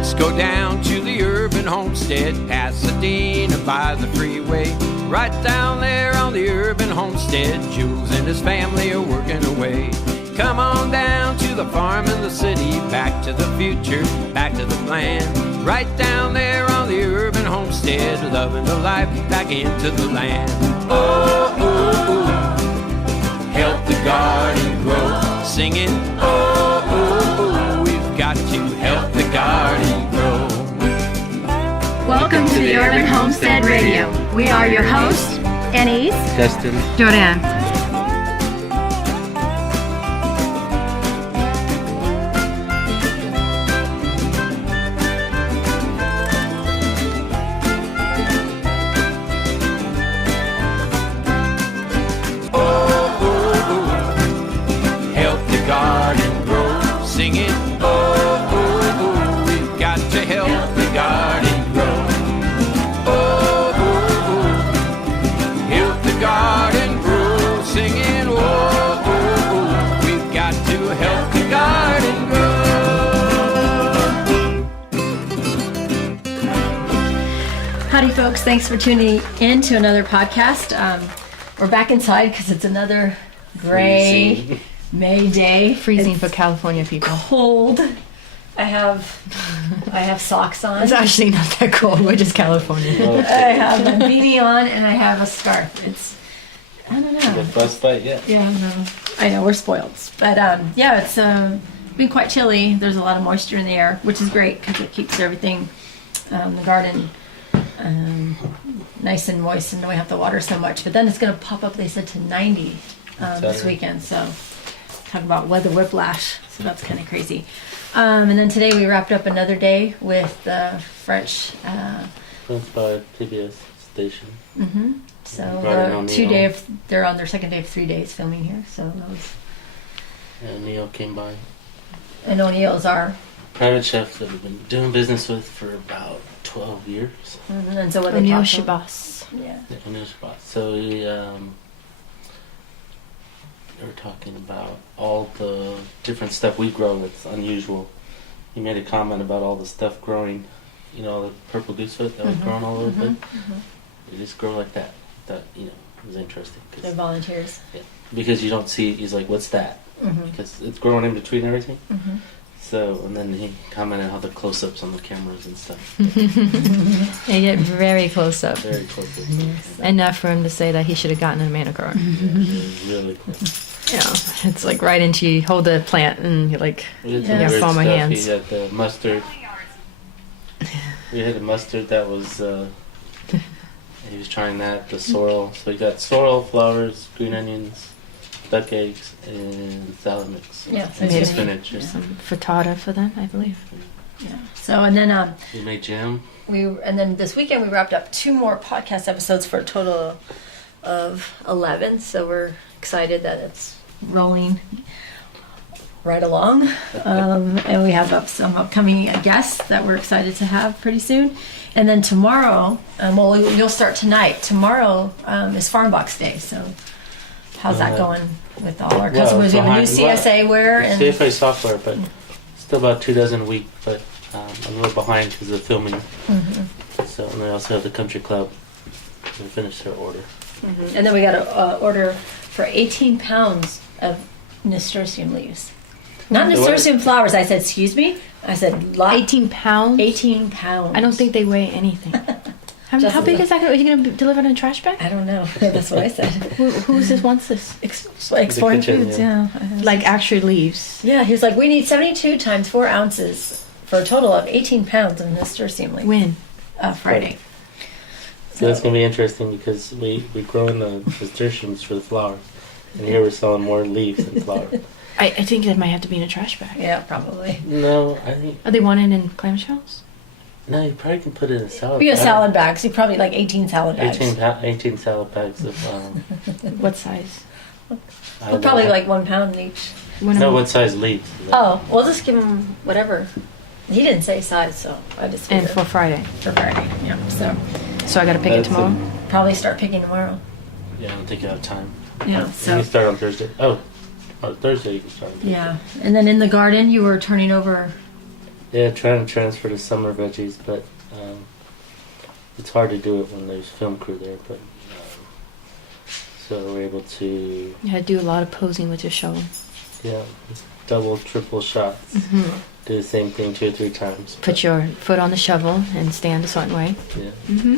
Let's go down to the Urban Homestead, Pasadena by the freeway. Right down there on the Urban Homestead, Jules and his family are working away. Come on down to the farm in the city, back to the future, back to the plan. Right down there on the Urban Homestead, loving the life back into the land. Oh, oh, oh, help the garden grow. Singing, oh, oh, oh, we've got to help the garden grow. Welcome to the Urban Homestead Radio. We are your hosts, Anais, Justin, Jordanne. Howdy folks, thanks for tuning in to another podcast. We're back inside because it's another gray May day. Freezing for California people. Cold. I have socks on. It's actually not that cold, we're just California. I have a beanie on and I have a scarf. I don't know. The frostbite yet? Yeah, no. I know, we're spoiled. But yeah, it's been quite chilly. There's a lot of moisture in the air, which is great because it keeps everything, the garden, nice and moist and don't have to water so much. But then it's going to pop up, they said, to 90 this weekend. So talk about weather whip-lash. So that's kind of crazy. And then today we wrapped up another day with the French. By PBS station. Mm-hmm. So they're on their second day of 3 days filming here. So that was. And Neil came by. And O'Neill's our private chef that we've been doing business with for about 12 years. Mm-hmm. And so what O'Neill Shabazz. Yeah. O'Neill Shabazz. So they were talking about all the different stuff we grow that's unusual. He made a comment about all the stuff growing, you know, the purple goosefoot that was growing all over the place. They just grow like that. That, you know, was interesting. They're volunteers. Yeah, because you don't see, he's like, what's that? Because it's growing in between everything. So, and then he commented how the close-ups on the cameras and stuff. They get very close up. Very close up. Enough for him to say that he should have gotten a manicure. Yeah, really close. Yeah, it's like right into you hold the plant and you're like, we had your palm of hands. He had the mustard. We had a mustard that was, he was trying that, the sorrel. So he got sorrel, flowers, green onions, duck eggs, and salad mix. Yeah, and spinach. There's some frittata for them, I believe. Yeah. So and then we made jam. And then this weekend we wrapped up 2 more podcast episodes for a total of 11. So we're excited that it's rolling right along. And we have some upcoming guests that we're excited to have pretty soon. And then tomorrow, you'll start tonight. Tomorrow is Farm Box Day. So how's that going with all our customers? We have a new CSA wear. And CSA software, but still about 2 dozen a week. But I'm a little behind because of the filming. So, and they also have the Country Club. They finished their order. And then we got an order for 18 pounds of nasturtium leaves. Not nasturtium flowers. I said, excuse me? I said, 18 pounds? 18 pounds. I don't think they weigh anything. How big is that? Are you going to deliver it in a trash bag? I don't know. That's what I said. Who wants this? Exploring Foods, yeah. Like actual leaves. Yeah, he was like, we need 72 times 4 ounces for a total of 18 pounds of nasturtium leaves. When? Friday. So that's going to be interesting because we grow in the nasturtiums for the flower. And here we're selling more leaves than flower. I think that might have to be in a trash bag. Yeah, probably. No, I think... Are they wanted in clamshells? No, you probably can put it in a salad bag. You have salad bags. You probably like 18 salad bags. 18 salad bags of... What size? Probably like 1 pound each. What size leaves? Oh, we'll just give them whatever. He didn't say size, so I just... And for Friday. For Friday, yeah. So I got to pick it tomorrow? Probably start picking tomorrow. Yeah, I don't think you have time. Yeah, so... You can start on Thursday. Oh, Thursday you can start. Yeah, and then in the garden you were turning over Yeah, trying to transfer to summer veggies, but it's hard to do it when there's film crew there. But so we're able to. You had to do a lot of posing with your shovel. Yeah, it's double, triple shots. Mm-hmm. Do the same thing 2 or 3 times. Put your foot on the shovel and stand a certain way. Yeah. Mm-hmm.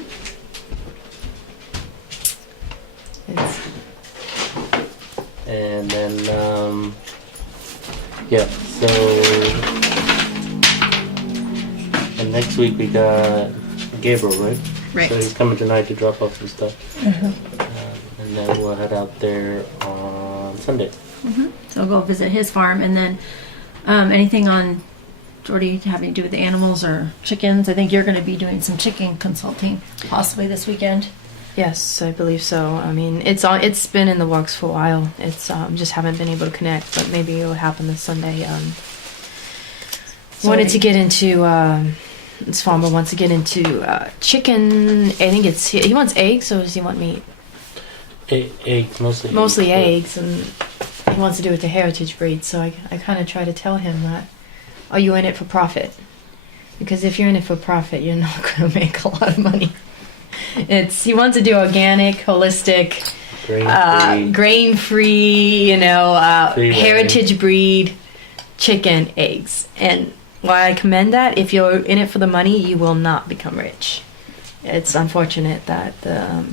It's And then, so, and next week we got Gabriel, right? Right. So he's coming tonight to drop off some stuff. And then we'll head out there on Sunday. Mm-hmm. So we'll go visit his farm, and then anything on Jordy having to do with the animals or chickens? I think you're going to be doing some chicken consulting possibly this weekend. Yes, I believe so. I mean, it's been in the works for a while. It's just haven't been able to connect, but maybe it will happen this Sunday. Wanted to get into this farmer wants to get into chicken. I think he wants eggs, or does he want meat? Eggs, mostly. Mostly eggs, and he wants to do it with the heritage breed. So I kind of try to tell him that, are you in it for profit? Because if you're in it for profit, you're not going to make a lot of money. He wants to do organic, holistic, grain-free, heritage breed chicken eggs. And why I commend that, if you're in it for the money, you will not become rich. It's unfortunate that the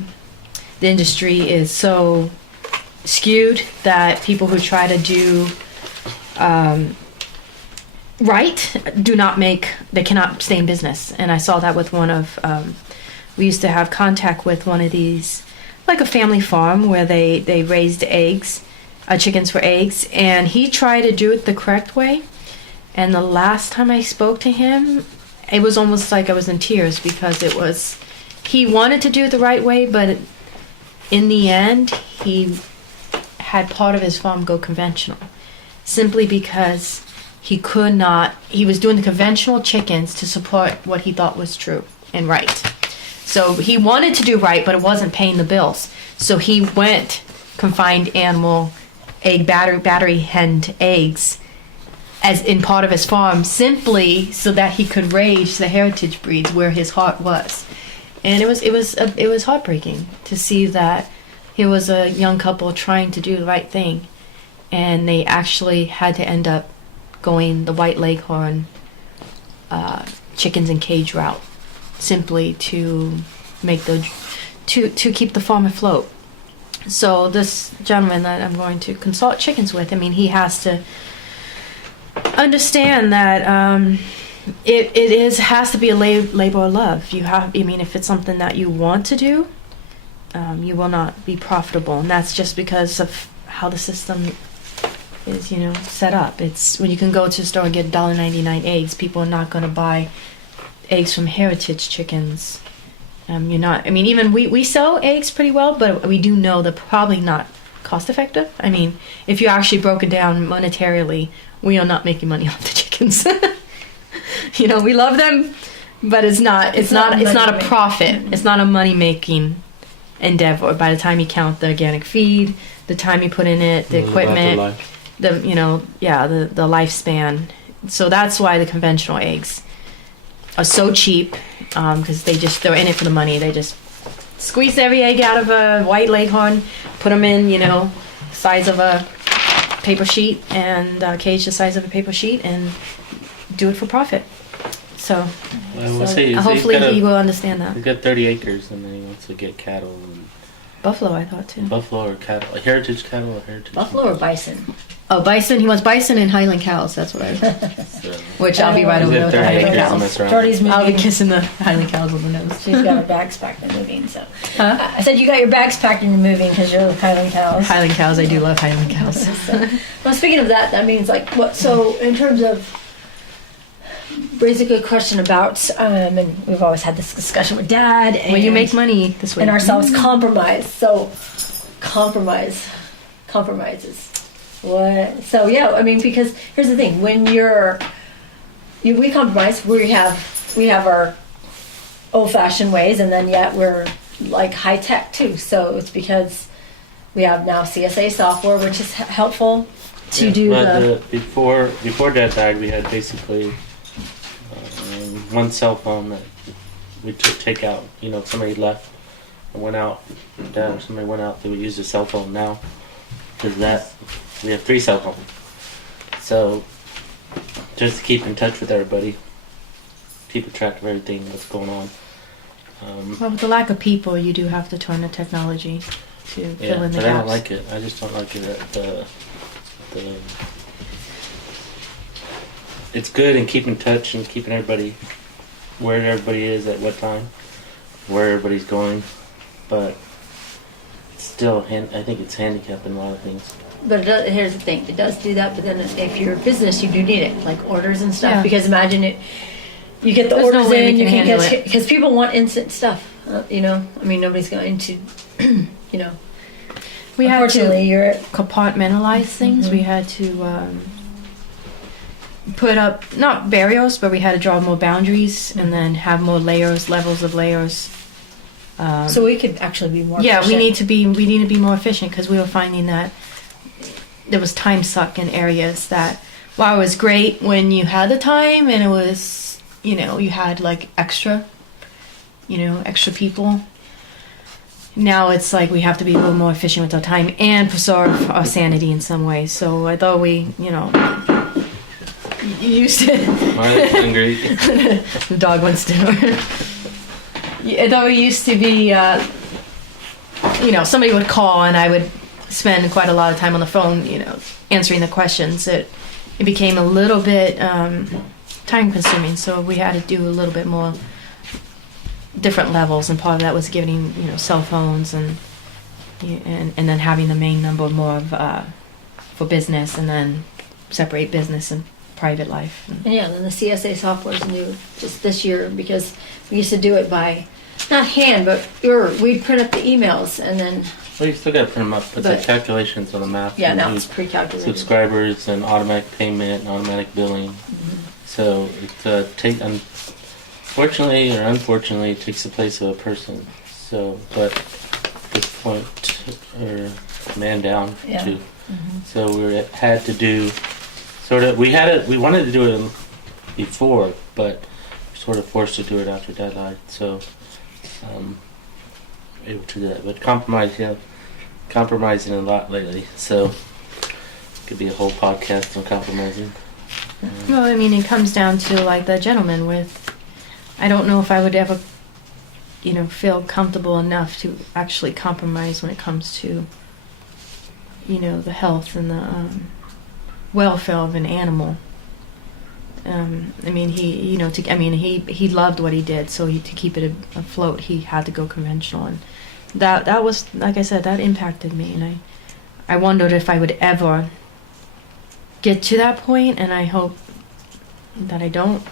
industry is so skewed that people who try to do right they cannot stay in business. And I saw that with one of... we used to have contact with one of these, like a family farm where they raised eggs, chickens for eggs, and he tried to do it the correct way. And the last time I spoke to him, it was almost like I was in tears, because he wanted to do it the right way, but in the end, he had part of his farm go conventional, simply because he was doing the conventional chickens to support what he thought was true and right. So he wanted to do right, but it wasn't paying the bills. So he went confined animal egg battery henned eggs as in part of his farm, simply so that he could raise the heritage breeds where his heart was. And it was heartbreaking to see that here was a young couple trying to do the right thing, and they actually had to end up going the white leghorn chickens in cage route, simply to make to keep the farm afloat. So this gentleman that I'm going to consult chickens with, I mean, he has to understand that it has to be a labor of love. If it's something that you want to do, you will not be profitable, and that's just because of how the system is, set up. It's when you can go to the store and get $1.99 eggs, people are not going to buy eggs from heritage chickens. Even we sell eggs pretty well, but we do know they're probably not cost effective. I mean, if you actually broke it down monetarily, we are not making money off the chickens. We love them, but it's not a profit. It's not a money making endeavor. By the time you count the organic feed, the time you put in it, the equipment, the lifespan. So that's why the conventional eggs are so cheap, because they're in it for the money. They just squeeze every egg out of a white leghorn, put them in, size of a paper sheet, and cage the size of a paper sheet, and do it for profit. So hopefully he will understand that. He's got 30 acres, and then he wants to get cattle and buffalo, I thought too. Buffalo or cattle, heritage cattle or heritage. Buffalo or bison? Oh, bison. He wants bison and Highland cows. That's what I heard. Which I'll be right over with the Highland cows. Jordy's moving. I'll be kissing the Highland cows on the nose. She's got her bags packed and moving. So I said you got your bags packed and you're moving because you're Highland cows. Highland cows. I do love Highland cows. Well, speaking of that means like what? So in terms of, raise a good question about, and we've always had this discussion with Dad. And when you make money this way, and ourselves compromise. So compromises. What? So yeah, because here's the thing: when we compromise, we have our old-fashioned ways, and then yet we're like high tech too. So it's because we have now CSA software, which is helpful to do before Dad died, we had basically one cell phone that we take out. You know, if somebody left and went out, Dad or somebody went out, they would use a cell phone now. Because we have 3 cell phones. So, just to keep in touch with everybody, keep a track of everything that's going on. Well, with the lack of people, you do have to turn to technology to fill in the but gaps. I don't like it. I just don't like it. It's good in keeping in touch and keeping everybody where everybody is at what time, where everybody's going, but still, I think it's handicapping a lot of things. But here's the thing, it does do that, but then if you're a business, you do need it, like orders and stuff, Yeah. because imagine it, you get the There's no orders way we in, you can can handle get, it. because people want instant stuff, you know, I mean, nobody's going to, you know, We had unfortunately, to you're, compartmentalize things. We had to put up, not barriers, but we had to draw more boundaries and then have more levels of layers. so we could actually be more Yeah, we efficient. need to be more efficient because we were finding that there was time suck in areas that, while it was great when you had the time and it was, you know, you had like extra people. Now it's like we have to be a little more efficient with our time and preserve our sanity in some ways. So I thought we, you know, used to. I'm hungry. The dog wants dinner. I thought we used to be, you know, somebody would call and I would spend quite a lot of time on the phone, you know, answering the questions. It became a little bit time consuming, so we had to do a little bit more different levels, and part of that was giving, you know, cell phones and then having the main number more of for business, and then separate business and private life. And yeah, then the CSA software is new just this year, because we used to do it by, not hand, but we'd print up the emails and then, Well, you still got to print them up, but the But- calculations on the math. yeah, and now who- it's pre-calculated. subscribers and automatic payment and automatic billing. So it unfortunately or unfortunately, it takes the place of a person. So, but at this point, or man down Yeah. too. So we had to do sort of. We wanted to do it before, but we're sort of forced to do it after Dad died. So able to do that, but compromising a lot lately. So could be a whole podcast on compromising. Well, I mean, it comes down to like the gentleman with, I don't know if I would ever, you know, feel comfortable enough to actually compromise when it comes to, you know, the health and the welfare of an animal. I mean, he loved what he did, so to keep it afloat, he had to go conventional, and that was, like I said, that impacted me, and I wondered if I would ever get to that point, and I hope that I don't.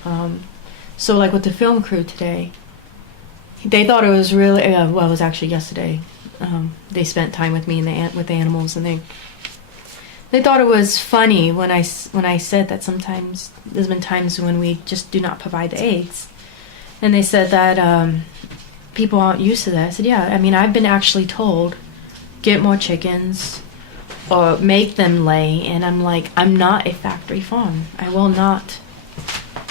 So like with the film crew today, they thought it was really well, it was actually yesterday. They spent time with me and with the animals, and they thought it was funny when I said that sometimes there's been times when we just do not provide the eggs, and they said that people aren't used to that. I said, yeah, I mean, I've been actually told get more chickens or make them lay, and I'm like, I'm not a factory farm. I will not,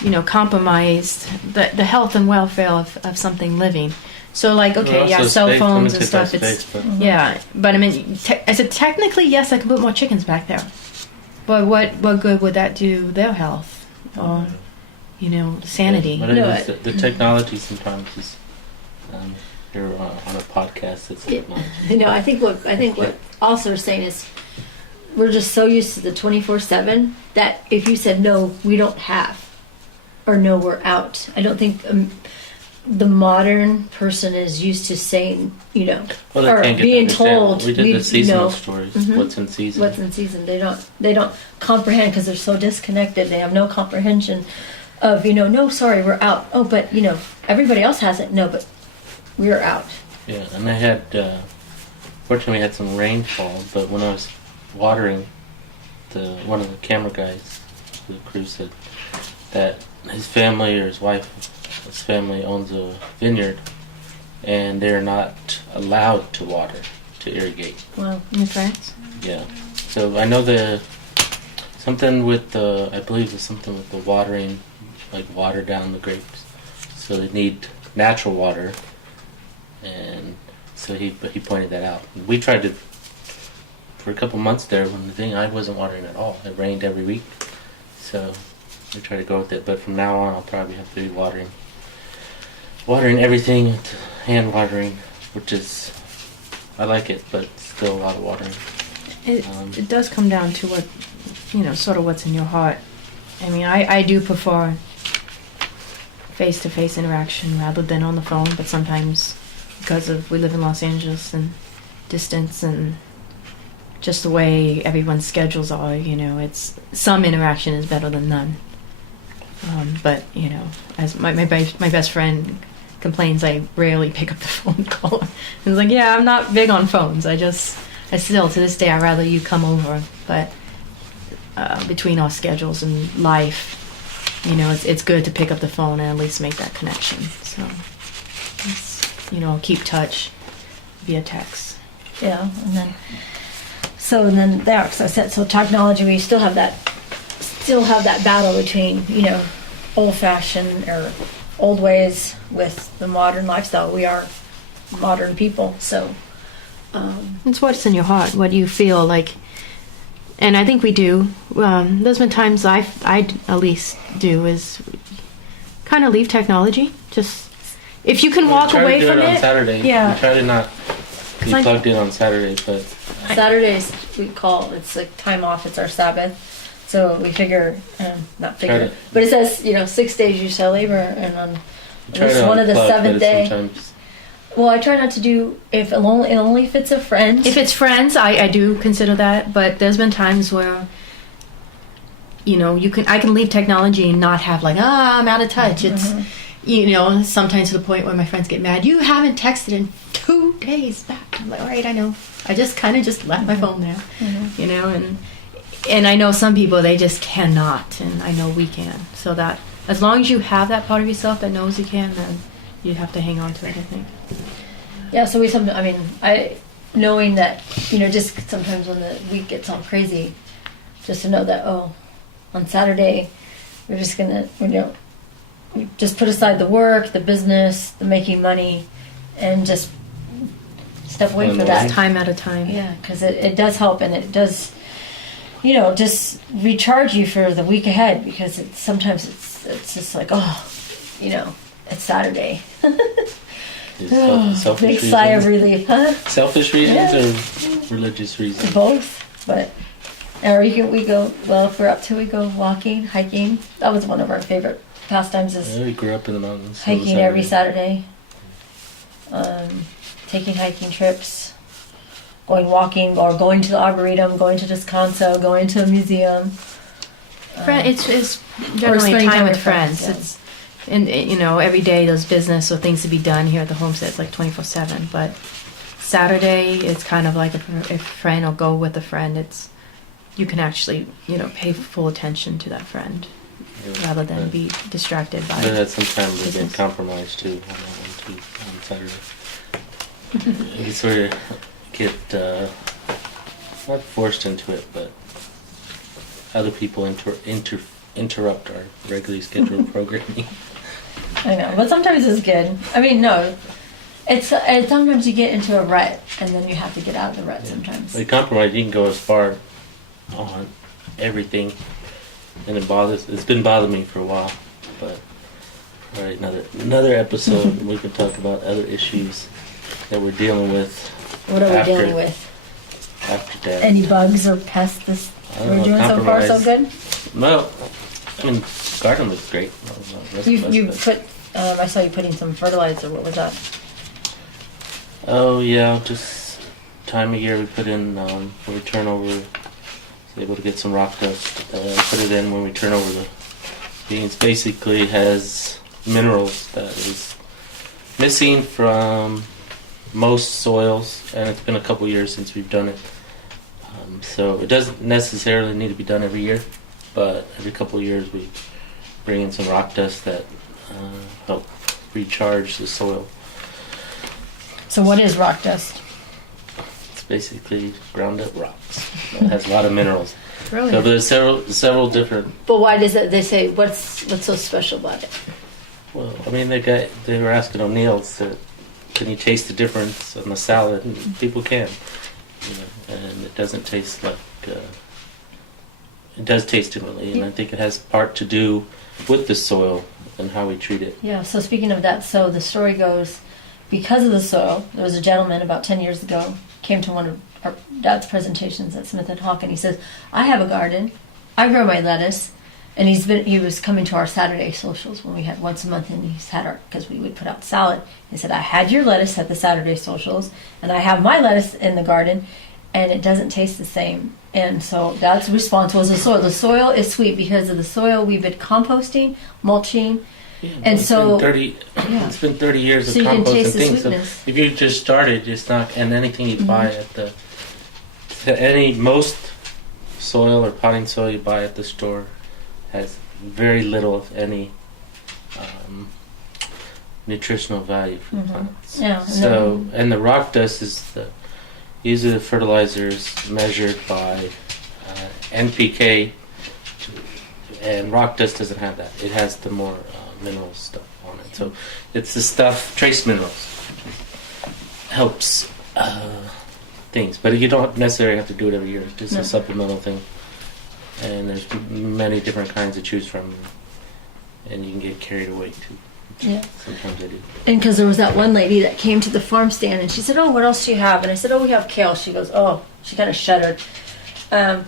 you know, compromise the health and welfare of something living. So like, okay, Well, yeah, also cell space, phones and limited stuff. by It's space, but- yeah, but I mean, I said technically yes, I could put more chickens back there, but what good would that do their health or, you know, sanity? But No, it is, the technology sometimes is here on a podcast. It's technology. You know, I think what also we're saying is we're just so used to the 24/7 that if you said no, we don't have, or no, we're out. I don't think the modern person is used to saying, you know, Well, they or can't get being to understand. told We did the seasonal know stories. Mhm. What's in season? what's in season. They don't comprehend because they're so disconnected. They have no comprehension of, you know, no, sorry, we're out. Oh, but you know, everybody else has it. No, but we're out. Yeah, and I had, fortunately we had some rainfall, but when I was watering, one of the camera guys, the crew said that his family or his family owns a vineyard, and they're not allowed to water, to irrigate. Well, In France? Yeah. So I know something with the, I believe it's something with the watering, like water down the grapes. so they need natural water, and so he pointed that out. We tried to, for a couple months there, when I wasn't watering at all. It rained every week, so we tried to go with it. But from now on, I'll probably have to be watering everything, hand watering, which is, I like it, but still a lot of watering. It does come down to what, sort of what's in your heart. I mean, I do prefer face-to-face interaction rather than on the phone, but sometimes because we live in Los Angeles and distance and just the way everyone's schedules are, it's some interaction is better than none. But as my best friend complains, I rarely pick up the phone call. And it's like, yeah, I'm not big on phones. I still to this day I'd rather you come over, but between our schedules and life, it's good to pick up the phone and at least make that connection. So, keep touch via text. Yeah, and then there, because I said, so technology, we still have that battle between, old-fashioned or old ways with the modern lifestyle. We are modern people, so. It's what's in your heart, what you feel like. And I think we do. There's been times I at least do is kind of leave technology. Just if you can walk away from it. On Saturday. Yeah. We try to not be plugged in on Saturdays, but Saturdays it's like time off. It's our Sabbath, so we figure, but it says 6 days you shall labor, and on this one of the seventh day. Sometimes. Well, I try not to do only if it's a friend. If it's friends, I do consider that. But there's been times where, I can leave technology and not have I'm out of touch. Mm-hmm. It's sometimes to the point where my friends get mad. You haven't texted in 2 days back. I'm like, all right, I know. I just left my phone there, and I know some people they just cannot, and I know we can. So that as long as you have that part of yourself that knows you can, then you have to hang on to it, I think. Yeah, so knowing that, just sometimes when the week gets all crazy, just to know that, on Saturday, we're just going to, we just put aside the work, the business, the making money, and just step away for that. Time at a time. Yeah, because it does help, and it does, just recharge you for the week ahead, because sometimes it's just like, it's Saturday. Selfish big reasons. sigh of relief, huh? Selfish reasons or religious reasons? Both, but we go, well, if we're up to, we go walking, hiking. That was one of our favorite pastimes, is we grew up in the mountains. hiking every Saturday. Taking hiking trips, going walking, or going to the Arboretum, going to Descanso, going to a museum. It's generally time with friends. Yeah. It's and every day there's business or things to be done here at the homestead. It's like 24/7. But Saturday, it's kind of like a friend, or go with a friend. You can actually pay full attention to that friend rather than be distracted by. But at some time we've been compromised too on Saturday. You sort of get not forced into it, but other people interrupt our regularly scheduled programming. I know, but sometimes it's good. It's sometimes you get into a rut, and then you have to get out of the rut sometimes. Like compromise, you can go as far on everything, and it's been bothering me for a while, but probably another episode we can talk about other issues that we're dealing with. What are we dealing with? After that. Any bugs or pests we're doing so far so good? No, garden looks great. You put, I saw you putting some fertilizer. What was that? Oh yeah, just time of year we put in, when we turn over, was able to get some rock dust, put it in when we turn over the beans. Basically has minerals that is missing from most soils, and it's been a couple years since we've done it. So it doesn't necessarily need to be done every year, but every couple of years we bring in some rock dust that help recharge the soil. So what is rock dust? It's basically ground up rocks. It has a lot of minerals. Really? So there's several different. But why does it? They say what's so special about it? Well, I mean, they were asking O'Neill's, can you taste the difference on the salad? And people can, and it doesn't taste like, it does taste differently, and I think it has part to do with the soil and how we treat it. Yeah, so speaking of that, so the story goes, because of the soil, there was a gentleman about 10 years ago, came to one of our dad's presentations at Smith & Hawk, and he says, I have a garden, I grow my lettuce, and he was coming to our Saturday socials when we had once a month, and he's had because we would put out salad. He said, I had your lettuce at the Saturday socials, and I have my lettuce in the garden, and it doesn't taste the same. And so Dad's response was the soil. The soil is sweet because of the soil. We've been composting, mulching, and so it's been 30 years so of composting things. So if you just started, it's not, and anything you buy at most soil or potting soil you buy at the store has very little, if any, nutritional value for the plants. Yeah. And the rock dust is usually the fertilizers measured by NPK, and rock dust doesn't have that. It has the more mineral stuff on it. So it's the stuff, trace minerals, helps things. But you don't necessarily have to do it every year. It's just a supplemental thing. And there's many different kinds to choose from, and you can get carried away too. Yeah. Sometimes I do. And because there was that one lady that came to the farm stand, and she said, "Oh, what else do you have?" And I said, "Oh, we have kale." She goes, "Oh," she kind of shuddered. I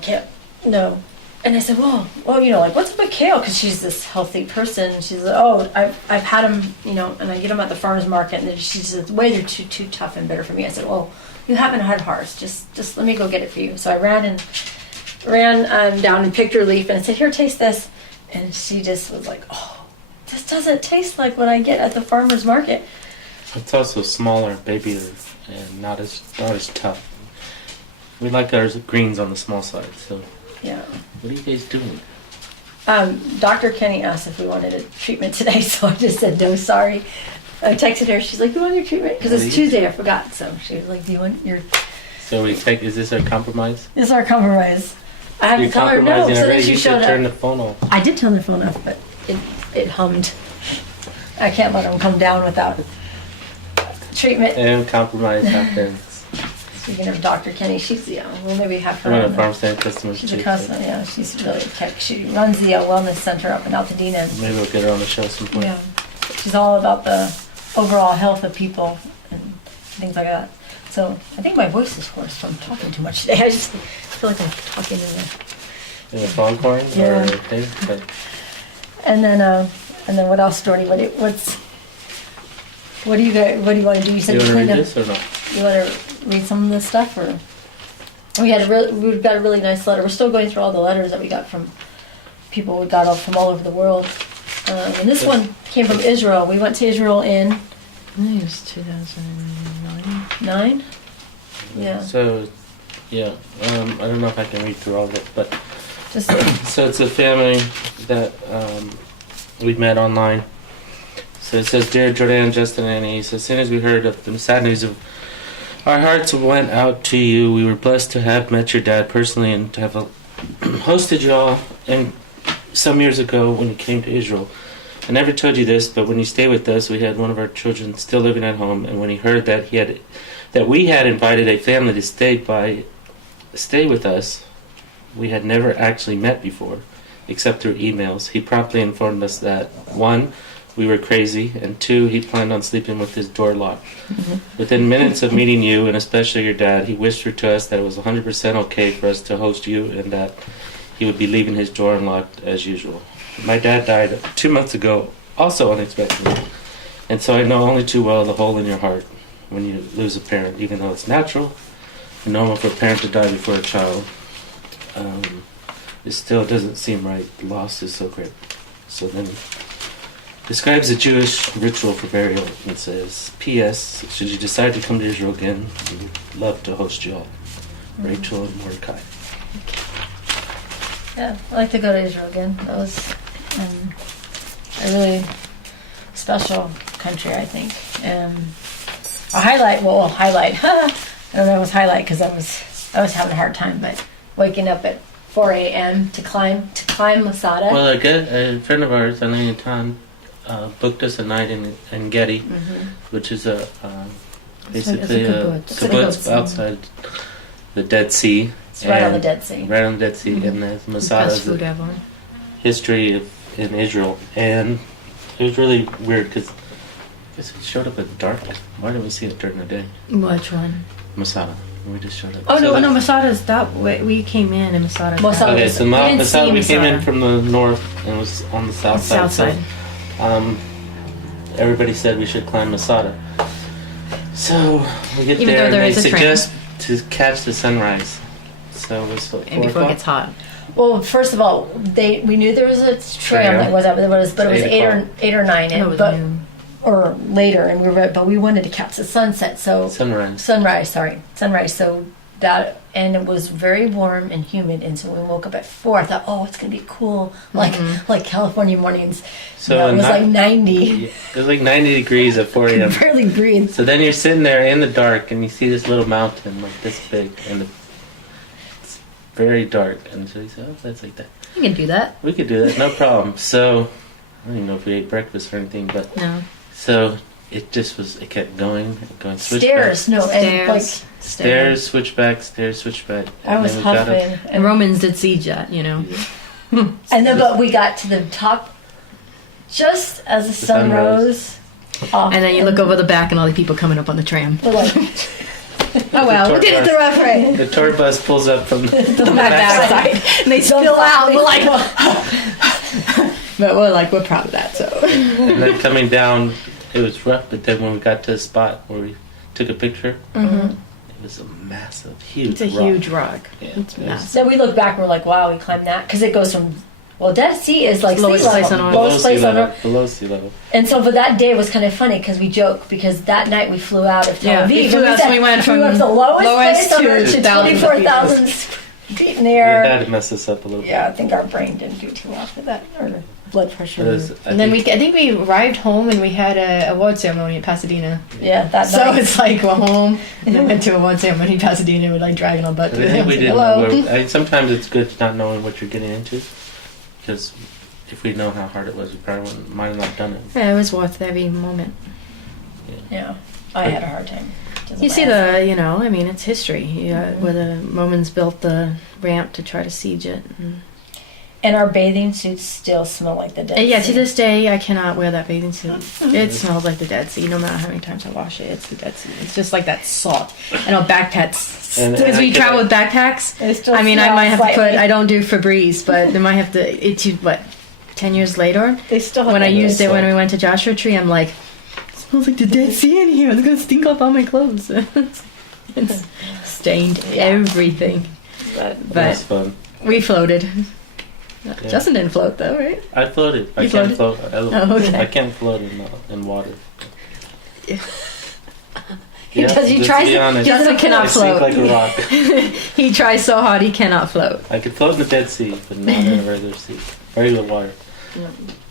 can't. No. And I said, "Well, like what's up with kale?" Because she's this healthy person. And she's like, "Oh, I've had them, and I get them at the farmers market." And she said, "The way they're too tough and bitter for me." I said, "Well, you haven't had hearts. Just let me go get it for you." So I ran down and picked her leaf, and I said, "Here, taste this." And she just was like, "Oh, this doesn't taste like what I get at the farmer's market." It's also smaller, babier, and not as tough. We like our greens on the small side. So Yeah. what are you guys doing? Dr. Kenny asked if we wanted a treatment today, so I just said no, sorry. I texted her. She's like, "Do you want your treatment?" Because it's Tuesday. I forgot. So she was like, "Do you want your?" So is this our compromise? This is our compromise. I have to tell her no, so then she showed up. Turn the phone off. I did turn the phone off, but it hummed. I can't let them come down without treatment. And compromise happens. Speaking of Dr. Kenny, she's we'll maybe have her. I'm a farm stand customer. She's a customer. Yeah, she's really tech. She runs the wellness center up in Altadena. Maybe we'll get her on the show some point. Yeah, she's all about the overall health of people and things like that. So I think my voice is hoarse from talking too much today. I just feel like I'm talking in the foghorn yeah. or thing. But and then what else, Jordy? What do you want to do? You said you want to read up. this or not? You want to read some of this stuff, or we've got a really nice letter. We're still going through all the letters that we got from people we got all from all over the world. And this one came from Israel. We went to Israel in I think it was 2009. Yeah. So, yeah, I don't know if I can read through all of it, but Just so it's a family that we met online. So it says, "Dear Jordanne, Justin, and Anais, as soon as we heard of the sad news of our hearts went out to you. We were blessed to have met your dad personally and to have hosted y'all and some years ago when you came to Israel. I never told you this, but when you stayed with us, we had one of our children still living at home, and when he heard that we had invited a family to stay with us, we had never actually met before, except through emails. He promptly informed us that 1, we were crazy, and 2, he planned on sleeping with his door locked. Within minutes of meeting you, and especially your dad, he whispered to us that it was 100% okay for us to host you, and that he would be leaving his door unlocked as usual. My dad died 2 months ago, also unexpectedly, and so I know only too well the hole in your heart when you lose a parent, even though it's natural and normal for a parent to die before a child. It still doesn't seem right. The loss is so great." So then describes a Jewish ritual for burial and says, "P.S. Should you decide to come to Israel again, we'd love to host you all. Rachel and Mordecai." yeah, I like to go to Israel again. That was a really special country, I think. A highlight. I don't know if it was highlight because I was having a hard time, but waking up at 4 a.m. to climb climb Masada. Well, a friend of ours, Anais, booked us a night in Getty, which is basically a kibbutz outside the Dead Sea. It's right on the Dead Sea. Right on the Dead Sea, and the Masada's history in Israel, and it was really weird because I guess it showed up at dark. Why did we see it during the day? Which one? Masada. We just showed up. Oh no, Masada's that way. We came in and Masada. Okay, so Masada, we came in Masada. from the north and it was on the south side. So, everybody said we should climb Masada. So we get Even there though there and is they a train. suggest to catch the sunrise. So it was And before it gets hot. Well, first of all, we knew there was a trail that was up, but it was 8 or 9, or later, and we wanted to catch the sunset. So sunrise. So that, and it was very warm and humid, and so we woke up at 4. I thought, oh, it's gonna be cool, like California mornings. So it was like 90. It was like 90 degrees at 4 a.m. Barely breathe. So then you're sitting there in the dark and you see this little mountain like this big, and it's very dark. And so you say, oh, that's like that. You can do that. We could do that, no problem. So I don't even know if we ate breakfast or anything, but No. so it just was. It kept going, Stairs, stairs, switchback. I was huffing. And Romans did siege that, you know. And then, but we got to the top just as the sun rose. Off, And then you look over the back and all the people coming up on the tram. We're like, Oh well, we did it the rough way. The tour bus pulls up from the backside. And they spill out. We're like, but we're proud of that. So. And then coming down, it was rough. But then when we got to the spot where we took a picture, it was a massive, huge. It's a huge rock. Yeah, it's massive. So we look back, we're like, wow, we climbed that because it goes from. Well, Dead Sea is like lowest place on Earth. Below sea level. And so for that day, it was kind of funny because we joke because that night we flew out of Tel Aviv. We flew out, so we went from the lowest place on to Earth to 24,000 feet in the Yeah, air. that messed us up a little bit. Yeah, I think our brain didn't do too well for that, or blood pressure. And then I think we arrived home and we had a award ceremony at Pasadena. Yeah, that So night. it's like we're home and then went to a award ceremony in Pasadena and we're like dragging our butt. I think we didn't know sometimes it's good not knowing what you're getting into, because if we know how hard it was, we probably might have not done it. Yeah, it was worth every moment. Yeah, I had a hard time. You see it's history. Where the Romans built the ramp to try to siege it. And our bathing suits still smell like the Dead Sea. Yeah, to this day, I cannot wear that bathing suit. It smells like the Dead Sea, no matter how many times I wash it. It's the Dead Sea. It's just like that salt. And our backpacks, because we travel with backpacks. I mean, I might have to put, I don't do Febreze, but they might have to, 10 years later, they still have when I used it when we went to Joshua Tree, I'm like, it smells like the Dead Sea in here. It's going to stink off all my clothes. It's stained everything. But that's fun. We floated. Yeah. Justin didn't float though, right? I floated. I can't float. I can't float in water. Yeah. Because you try. Justin cannot float. Like a rock. He tries so hard he cannot float. I could float in the Dead Sea, but not in a regular sea. Regular water. Yeah.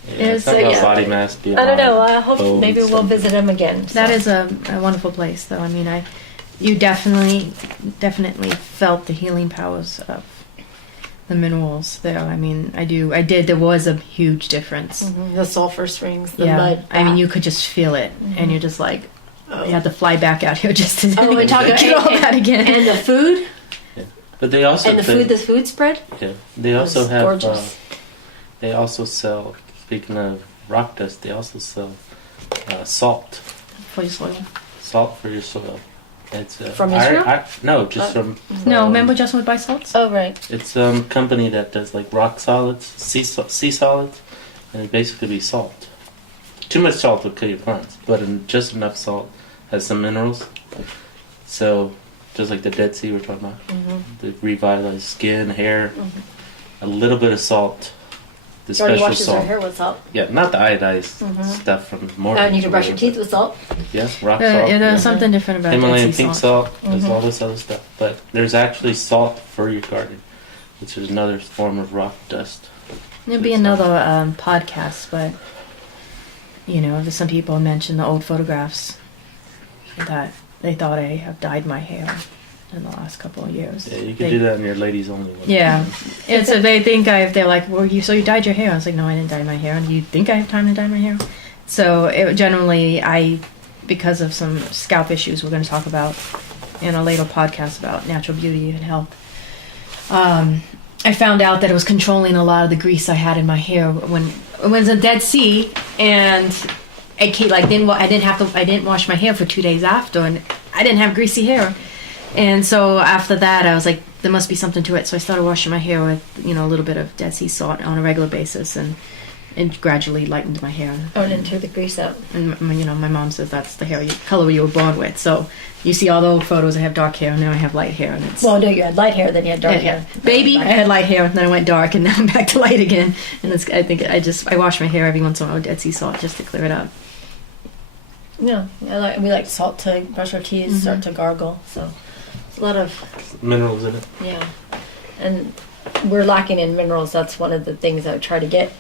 It's not about body mass. I don't know. I hope maybe we'll visit him again. So. That is a wonderful place, though. I mean, you definitely felt the healing powers of the minerals there. I mean, I did. There was a huge difference. Mm-hmm. The sulfur springs, the mud. I mean, you could just feel it, and you're just like, you had to fly back out here just to we're talking get all that again. And the food. Yeah. But they also the food spread. Yeah, they also have. Gorgeous. They also sell. Speaking of rock dust, they also sell salt. For your soil. Salt for your soil. It's from Israel? No, just from. No, remember Justin would buy salts? Oh, right. It's a company that does like rock solids, sea solids, and it basically be salt. Too much salt will kill your plants, but just enough salt has some minerals. So, just like the Dead Sea we're talking about, the revitalized skin, hair, a little bit of salt. The Jordan special washes salt. her hair with salt. Yeah, not the iodized stuff from Morton. And you can brush your teeth with salt. Yes, rock salt. Yeah, there's something different about Himalayan Dead Sea pink salt. There's all this other stuff, but there's actually salt for your garden, which is another form of rock dust. There'll be another podcast, but some people mention the old photographs that they thought I have dyed my hair. in the last couple of years. Yeah, you can do that in your ladies only one. Yeah. And so they think they're like, well, you dyed your hair. I was like, no, I didn't dye my hair. And you think I have time to dye my hair? So generally, because of some scalp issues we're going to talk about in a later podcast about natural beauty and health, I found out that it was controlling a lot of the grease I had in my hair when it was a Dead Sea, and I didn't wash my hair for 2 days after, and I didn't have greasy hair. And so after that, I was like, there must be something to it. So I started washing my hair with, a little bit of Dead Sea salt on a regular basis, and gradually lightened my hair. Oh, and then took the grease out. And my mom says that's the color you were born with. So you see all the old photos, I have dark hair, and now I have light hair. And it's, well, no, you had light hair, then you had dark hair. Baby, I had light hair, and then I went dark, and now I'm back to light again. And I wash my hair every once in a while with Dead Sea salt just to clear it up. Yeah, we like salt to brush our teeth, salt to gargle. So it's a lot of minerals in it. Yeah, and we're lacking in minerals. That's one of the things I try to get,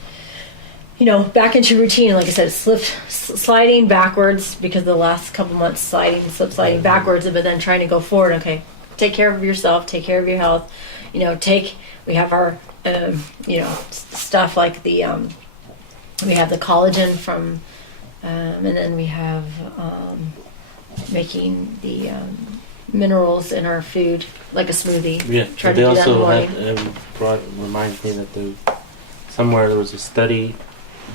back into routine. Like I said, sliding backwards because the last couple months sliding backwards, but then trying to go forward. Okay, take care of yourself, take care of your health. We have our stuff like we have the collagen from. And then we have making the minerals in our food, like a smoothie. Yeah, Try to they do that in the also morning. reminds me that somewhere there was a study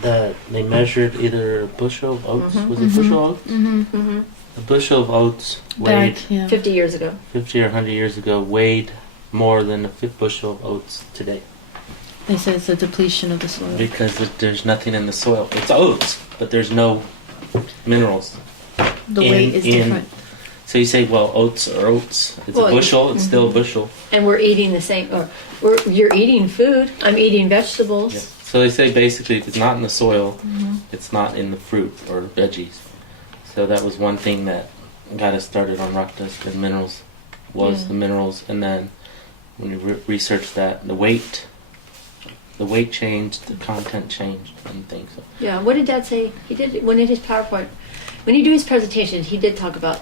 that they measured either a bushel of oats. Was it bushel of oats? Mm-hmm. A bushel of oats weighed 50 years ago. 50 or 100 years ago weighed more than a fifth bushel of oats today. They say it's a depletion of the soil. Because there's nothing in the soil. It's oats, but there's no minerals. The weight is different. So you say, well, oats are oats. It's a bushel. It's still a bushel. And we're eating the same. You're eating food. I'm eating vegetables. Yeah. So they say basically, if it's not in the soil, it's not in the fruit or veggies. So that was one thing that got us started on rock dust and minerals. The minerals, and then when you research that, the weight changed, the content changed, and things. So. Yeah, what did Dad say? He did when he did his PowerPoint. When he do his presentations, he did talk about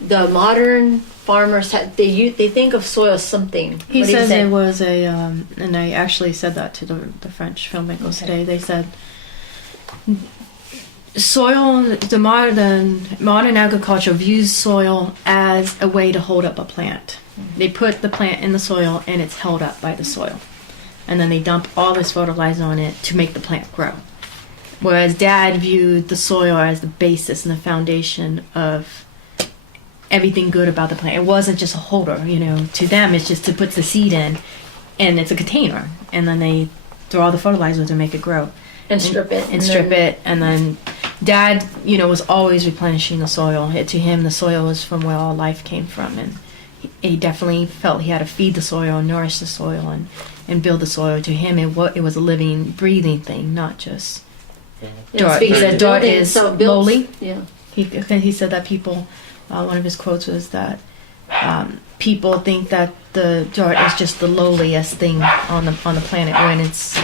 the modern farmers. They think of soil as something. He says there was a, and I actually said that to the French filmmakers today. They said soil, the modern agriculture views soil as a way to hold up a plant. They put the plant in the soil, and it's held up by the soil. And then they dump all this fertilizer on it to make the plant grow. Whereas Dad viewed the soil as the basis and the foundation of everything good about the plant. It wasn't just a holder, To them, it's just to put the seed in, and it's a container. And then they throw all the fertilizer to make it grow. And strip it. And then Dad, was always replenishing the soil. To him, the soil is from where all life came from. And he definitely felt he had to feed the soil and nourish the soil and build the soil. To him, it was a living, breathing thing, not just dirt. He said dirt is lowly. Yeah. He said that people, one of his quotes was that people think that the dirt is just the lowliest thing on the planet, when it's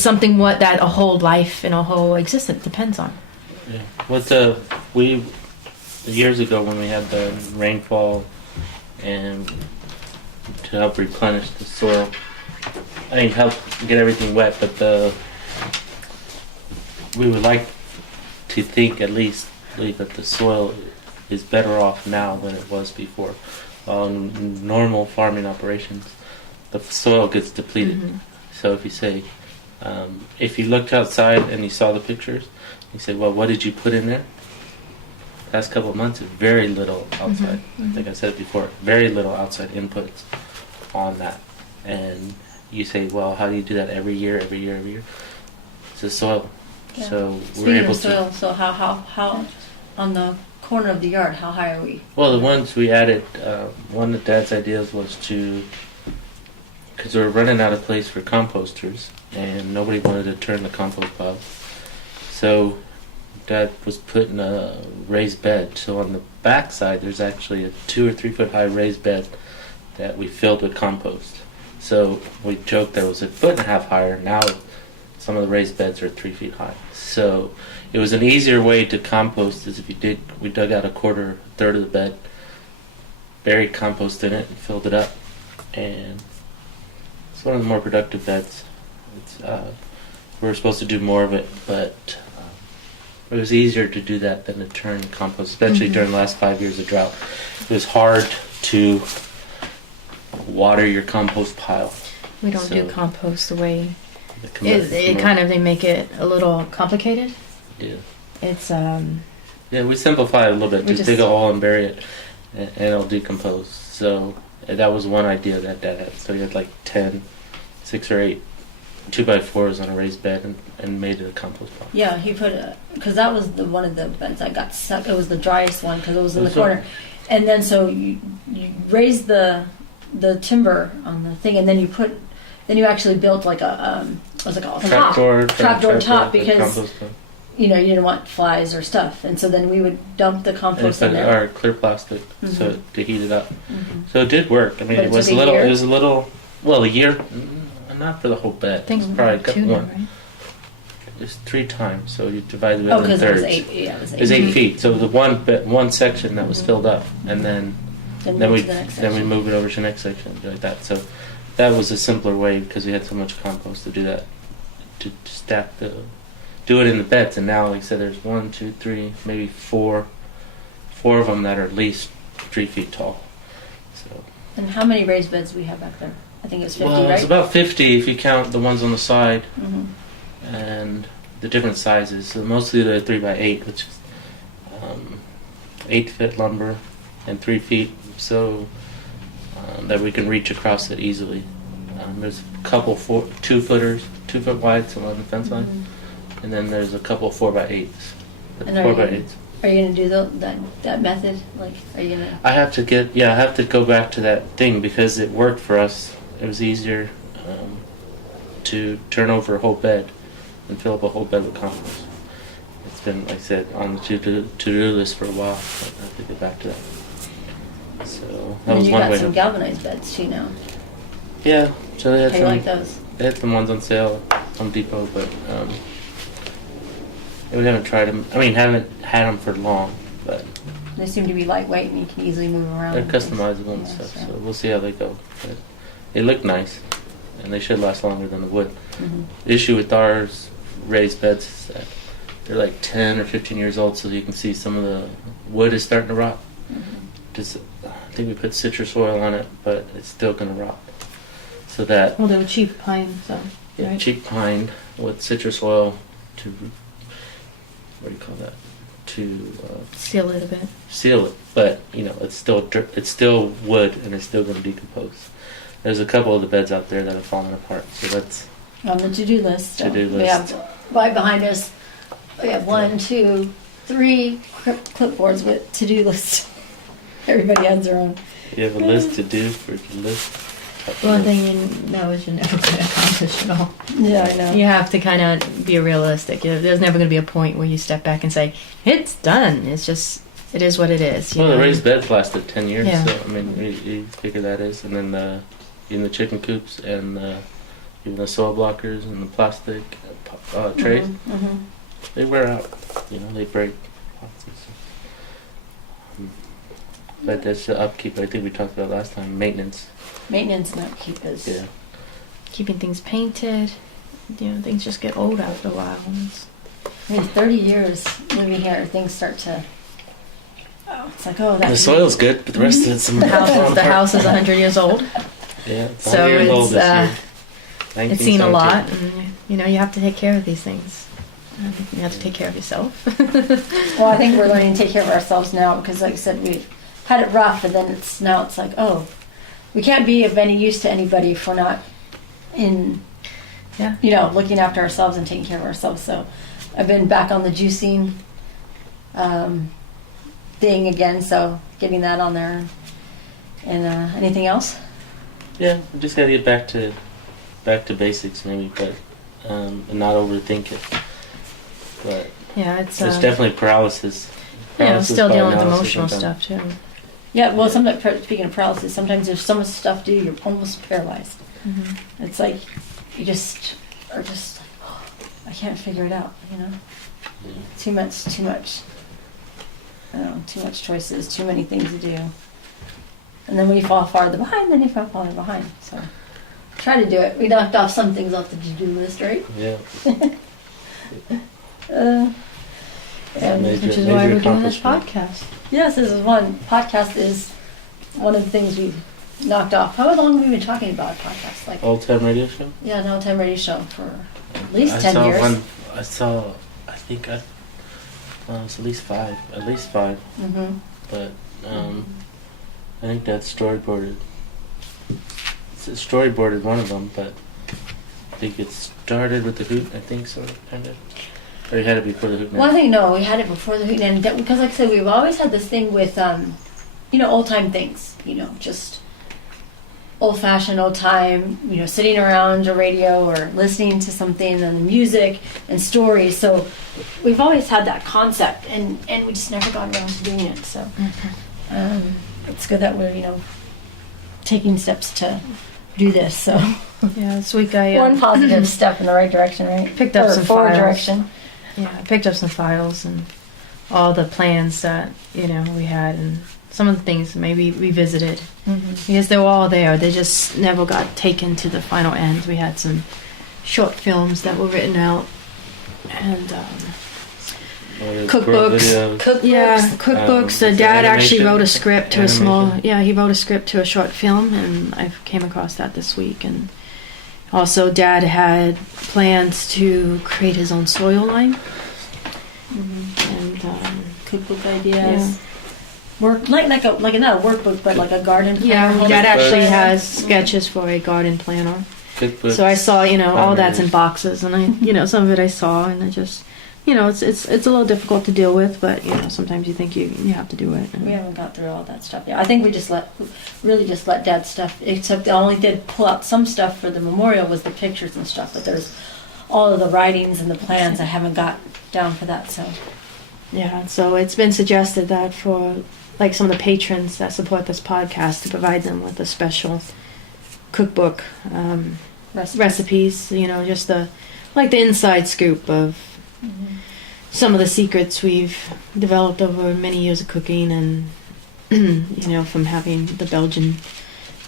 something that a whole life and a whole existence depends on. Yeah. Years ago when we had the rainfall and to help replenish the soil, help get everything wet, but we would like to think at least that the soil is better off now than it was before. On normal farming operations, the soil gets depleted. So if you say, if you looked outside and you saw the pictures, you say, well, what did you put in there? Last couple of months, very little outside. I think I said it before. Very little outside inputs on that. And you say, well, how do you do that every year? It's the soil. Yeah. So we're able to. Soil, so how on the corner of the yard, how high are we? Well, the ones we added, one of Dad's ideas was because we were running out of place for composters, and nobody wanted to turn the compost pile. So Dad was putting a raised bed. So on the back side, there's actually a 2 or 3 foot high raised bed that we filled with compost. So we joked that it was 1.5 foot higher. Now some of the raised beds are 3 feet high. So it was an easier way to compost is if we dug out a third of the bed, buried compost in it and filled it up, and it's one of the more productive beds. It's we were supposed to do more of it, but it was easier to do that than to turn compost, especially during the last 5 years of drought. It was hard to water your compost pile. We don't do compost the way It kind of, they make it a little complicated. Yeah. It's Yeah, we simplify it a little bit. Just dig a hole and bury it, and it'll decompose. So that was one idea that Dad had. So he had like 6 or 8 2x4s on a raised bed and made it a compost pile. Yeah, he put because that was one of the beds I got stuck. It was the driest one because it was in the corner. And then so you raised the timber on the thing, and then you actually built like a trapdoor top because you didn't want flies or stuff, and so then we would dump the compost in there. Or clear plastic to heat it up. So it did work. I mean, it was a little. Well, a year, not for the whole bed. I think it was probably two, one. right? It's 3 times, so you divide it into because thirds. it was 8. It was 8 feet. So the one section that was filled up, and then we move it over to the next section like that. So that was a simpler way because we had so much compost to do that, to do it in the beds. And now, like I said, there's 1, 2, 3, maybe 4 of them that are at least 3 feet tall. So. And how many raised beds do we have back there? I think it's 50, well, right? It's about 50 if you count the ones on the side Mm-hmm. and the different sizes. So mostly they're 3x8, which is 8-foot lumber and 3 feet, so that we can reach across it easily. There's a couple 2-footers, 2-foot wide, so on the fence line, and then there's a couple 4x8s. And are you going to do that method? Like, are you going to? I have to go back to that thing because it worked for us. It was easier to turn over a whole bed and fill up a whole bed with compost. It's been, like I said, on the to-do list for a while. I have to get back to that. So that was one way. You got some galvanized beds too now. Yeah, so they had How do you like those? They had some ones on sale at Home Depot, but we haven't tried them. I mean, haven't had them for long, but they seem to be lightweight and you can easily move around. They're customizable and stuff, so we'll see how they go. But they look nice, and they should last longer than the wood. The issue with ours raised beds is that they're like 10 or 15 years old, so you can see some of the wood is starting to rot. I think we put citrus oil on it, but it's still going to rot. So that Well, they were cheap pine, so right? cheap pine with citrus oil to what do you call that? To Seal it a bit. seal it, but it's still wood and it's still going to decompose. There's a couple of the beds out there that have fallen apart, so that's on the to-do list. To-do We list. have right behind us. We have 1, 2, 3 clipboards with to-do lists. Everybody has their own. You have a list to do for the list. One thing you know is you're never going to accomplish it all. Yeah, I know. You have to kind of be realistic. There's never going to be a point where you step back and say, it's done. It's just, it is what it is. Well, the raised beds lasted 10 years, Yeah. so I mean, you figure that is. And then even the chicken coops and even the soil blockers and the plastic trays, they wear out. They break. But that's the upkeep. I think we talked about last time. Maintenance. Maintenance and upkeep is. Yeah. Keeping things painted. Things just get old after a while. I mean, 30 years living here, things start to. Oh, it's like, oh, that. The soil's good, but the rest of it's The house is 100 years old. Yeah, it's So 100 years old this year. It's seen a 1917. lot, and you have to take care of these things. You have to take care of yourself. Well, I think we're learning to take care of ourselves now because, like I said, we've had it rough, and then it's like, oh, we can't be of any use to anybody if we're not in, looking after ourselves and taking care of ourselves. So I've been back on the juicing thing again, so getting that on there. And anything else? Yeah, we just gotta get back to basics maybe, but and not overthink it. But Yeah, it's there's definitely paralysis. still by dealing with analysis emotional sometimes. stuff too. Yeah, well, sometimes, speaking of paralysis, sometimes there's so much stuff to do, you're almost paralyzed. It's like you just are just like, oh, I can't figure it out, Too much. I don't know, too much choices, too many things to do. And then when you fall farther behind, then you fall farther behind. So try to do it. We knocked off some things off the to-do list, right? Yeah. And Which is why we're doing this podcast. yes, this is one. Podcast is one of the things we've knocked off. How long have we been talking about podcasts? Like Old time radio show? yeah, an old-time radio show for at least 10 years. I think it's at least 5. Mm-hmm. But I think that's storyboarded one of them, but I think it started with the Hoot, I think so, kind of. Or you had it before the Hoot now? Well, I think no, we had it before the Hoot, and because like I said, we've always had this thing with old-time things, just old-fashioned, old-time, sitting around a radio or listening to something and the music and stories. So we've always had that concept, and we just never got around to doing it. So it's good that we're taking steps to do this. So Yeah, this week I one positive step in the right direction, right? picked up some forward files. direction. Yeah, I picked up some files and all the plans that we had, and some of the things maybe revisited because they were all there. They just never got taken to the final end. We had some short films that were written out, and cookbooks. Cookbooks. Dad actually wrote a script to he wrote a script to a short film, and I came across that this week. And also, Dad had plans to create his own soil line. And Cookbook ideas. Work like not a workbook, but like a garden planner. Yeah, Dad actually has sketches for a garden planner. Cookbooks, So I saw, all that's in boxes, and I, some of it I saw, and I just, it's a little difficult to deal with, but sometimes you think you have to do it. We haven't got through all that stuff yet. I think we just let Dad's stuff. Except I only did pull out some stuff for the memorial was the pictures and stuff, but there's all of the writings and the plans I haven't got down for that. So yeah, so it's been suggested that for like some of the patrons that support this podcast to provide them with a special cookbook recipes. Just the inside scoop of some of the secrets we've developed over many years of cooking, and from having the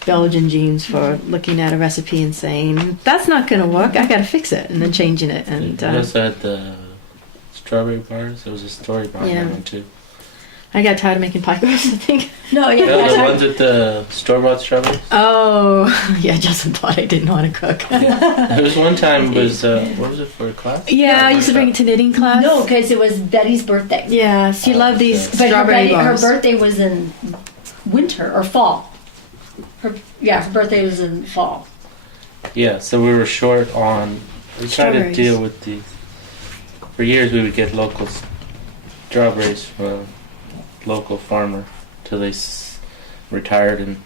Belgian genes for looking at a recipe and saying that's not going to work, I got to fix it, and then changing it. And we also had the strawberry bars. There was a story behind that one too. I got tired of making pie crust, I think. No, yeah. The ones with the store-bought strawberries? Oh, yeah, Justin thought I didn't know how to cook. Yeah. There was one time, what was it, for a class? Yeah, I used to bring it to knitting class. No, because it was Betty's birthday. Yeah, she loved these But strawberry bars. her birthday was in winter or fall. Her birthday was in fall. Yeah, so we were short on... We tried to Strawberries. deal with these. For years, we would get local strawberries from a local farmer till they retired, and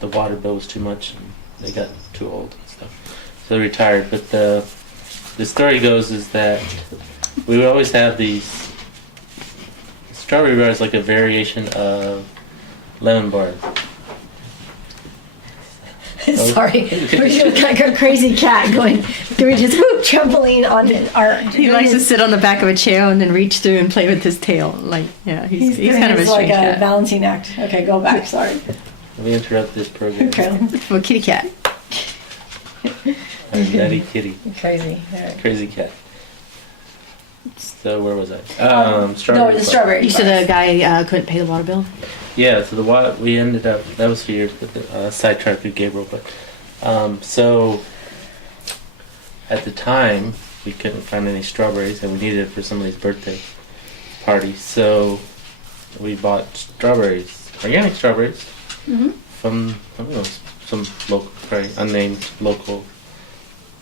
the water bill was too much, and they got too old and stuff. So they retired. But the story goes is that we would always have these strawberry bars, like a variation of lemon bars. Sorry, we're like a crazy cat going through just trampoline on our. He likes to sit on the back of a chair and then reach through and play with his tail. He's kind of a like strange a cat. balancing act. Okay, go back. Sorry. Let me interrupt this program. Okay. Well, kitty cat. Daddy kitty. Crazy. All right. Crazy cat. So where was I? Strawberry. No, the strawberry. You said the guy couldn't pay the water bill? Yeah, so we ended up, that was for years, but sidetracked with Gabriel, but so at the time we couldn't find any strawberries, and we needed it for somebody's birthday party, so we bought strawberries, organic strawberries, from I don't know, some local, probably unnamed local.